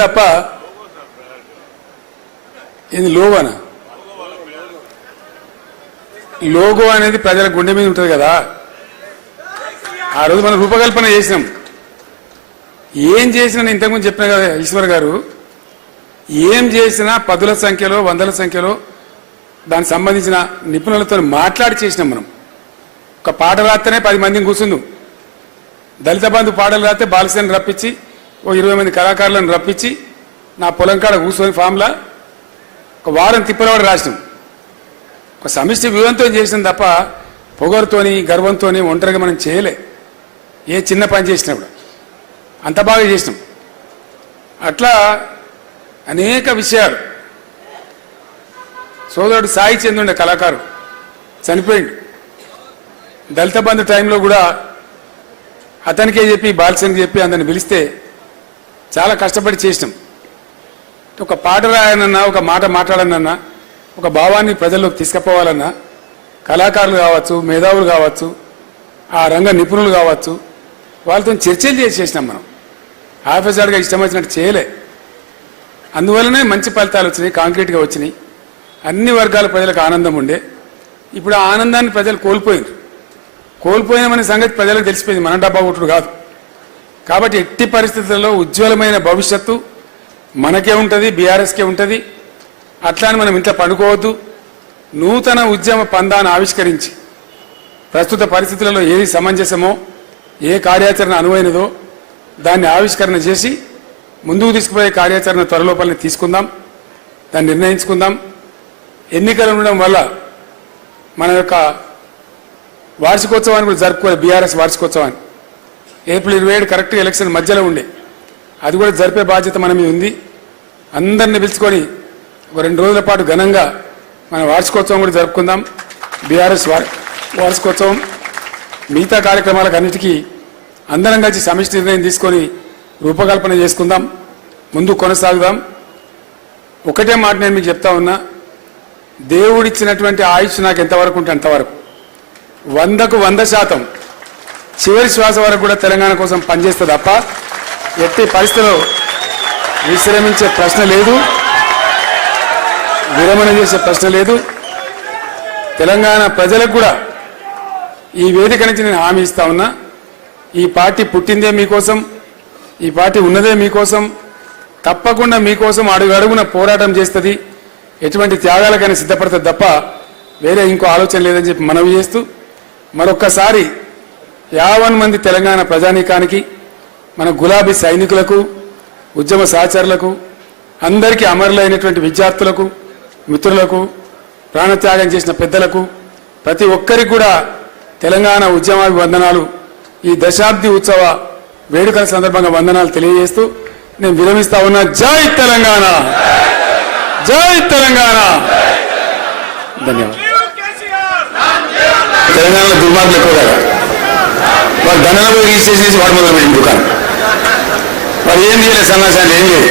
తప్ప ఇది లోగోనా? లోగో అనేది ప్రజల గుండె మీద ఉంటుంది కదా. ఆ రోజు మనం రూపకల్పన చేసినాం. ఏం చేసినా ఇంతకుముందు చెప్పిన కదా ఈశ్వర్ గారు, ఏం చేసినా పదుల సంఖ్యలో వందల సంఖ్యలో దానికి సంబంధించిన నిపుణులతో మాట్లాడి చేసినాం. మనం ఒక పాట రాస్తేనే 10 మందిని కూర్చుందాం. దళిత బంధు పాటలు రాస్తే బాలసేని రప్పించి ఓ 20 మంది కళాకారులను రప్పించి నా పొలం కాడ కూర్చొని ఫామ్లా ఒక వారం తిప్పలవాడు రాసినాం. ఒక సమిష్టి వ్యూహంతో చేసినాం తప్ప పొగరుతోని గర్వంతో ఒంటరిగా మనం చేయలే. ఏ చిన్న పని చేసినప్పుడు అంత బాగా చేసినాం. అట్లా అనేక విషయాలు. సోదరుడు సాయి చంద్రుండే కళాకారు చనిపోయిండు. దళిత బంధు టైంలో కూడా అతనికే చెప్పి బాలసేనికి చెప్పి అందరిని పిలిస్తే చాలా కష్టపడి చేసినాం. ఒక పాట రాయనన్నా, ఒక మాట మాట్లాడనన్నా, ఒక భావాన్ని ప్రజల్లోకి తీసుకుపోవాలన్నా కళాకారులు కావచ్చు, మేధావులు కావచ్చు, ఆ రంగ నిపుణులు కావచ్చు, వాళ్ళతో చర్చలు చేసేసినాం. మనం ఆఫీసర్గా ఇష్టం వచ్చినట్టు చేయలే. అందువల్లనే మంచి ఫలితాలు వచ్చినాయి, కాంక్రీట్గా వచ్చినాయి. అన్ని వర్గాల ప్రజలకు ఆనందం ఉండే. ఇప్పుడు ఆ ఆనందాన్ని ప్రజలు కోల్పోయినామనే సంగతి ప్రజలకు తెలిసిపోయింది. మన డబ్బా కొట్టుడు కాదు. కాబట్టి ఎట్టి పరిస్థితుల్లో ఉజ్వలమైన భవిష్యత్తు మనకే ఉంటుంది, బీఆర్ఎస్కే ఉంటుంది. అట్లానే మనం ఇంట్లో పండుకోవద్దు. నూతన ఉద్యమ పందాన్ని ఆవిష్కరించి ప్రస్తుత పరిస్థితులలో ఏది సమంజసమో, ఏ కార్యాచరణ అనువైనదో దాన్ని ఆవిష్కరణ చేసి ముందుకు తీసుకుపోయే కార్యాచరణ త్వరలోపలనే తీసుకుందాం, దాన్ని నిర్ణయించుకుందాం. ఎన్నికలు ఉండడం వల్ల మన యొక్క వార్షికోత్సవాన్ని కూడా జరుపుకోవాలి. బీఆర్ఎస్ వార్షికోత్సవాన్ని ఏప్రిల్ 27 కరెక్ట్గా ఎలక్షన్ మధ్యలో ఉండే, అది కూడా జరిపే బాధ్యత మన మీద ఉంది. అందరిని పిలుచుకొని ఒక 2 రోజుల పాటు ఘనంగా మన వార్షికోత్సవం కూడా జరుపుకుందాం. బీఆర్ఎస్ వార్షికోత్సవం మిగతా కార్యక్రమాలకు అన్నిటికీ అందరం కలిసి సమిష్టి నిర్ణయం తీసుకొని రూపకల్పన చేసుకుందాం, ముందు కొనసాగుదాం. ఒకటే మాట నేను మీకు చెప్తా ఉన్నా, దేవుడిచ్చినటువంటి ఆయుష్ నాకు ఎంతవరకు ఉంటే అంతవరకు 100కు 100% చివరి శ్వాస వరకు కూడా తెలంగాణ కోసం పనిచేస్తే తప్ప ఎట్టి పరిస్థితుల్లో విశ్రమించే ప్రశ్న లేదు, విరమణ చేసే ప్రశ్న లేదు. తెలంగాణ ప్రజలకు కూడా ఈ వేదిక నుంచి నేను హామీ ఇస్తా ఉన్నా, ఈ పార్టీ పుట్టిందే మీకోసం, ఈ పార్టీ ఉన్నదే మీకోసం. తప్పకుండా మీకోసం అడుగడుగున పోరాటం చేస్తుంది, ఎటువంటి త్యాగాలకైనా సిద్ధపడుతుంది తప్ప వేరే ఇంకో ఆలోచన లేదని చెప్పి మనవి చేస్తూ మరొక్కసారి 50 మంది తెలంగాణ ప్రజానీకానికి, మన గులాబీ సైనికులకు, ఉద్యమ సహచరులకు, అందరికీ అమరులైనటువంటి విద్యార్థులకు, మిత్రులకు, ప్రాణత్యాగం చేసిన పెద్దలకు, ప్రతి ఒక్కరికి కూడా తెలంగాణ ఉద్యమాభివందనాలు. ఈ దశాబ్ది ఉత్సవ వేడుకల సందర్భంగా వందనాలు తెలియజేస్తూ నేను విరమిస్తా ఉన్నా. జై తెలంగాణ, జై తెలంగాణ. ధన్యవాదాలు. తెలంగాణలో దుర్మార్గులు ఎక్కువ కదా, వాడు ధనలో రిజిస్ట్రేషన్ చేసి వాడు మొదలు పెట్టిన దుకాణం. వాడు ఏం చేయలేదు, సన్నాసాలు ఏం లేదు.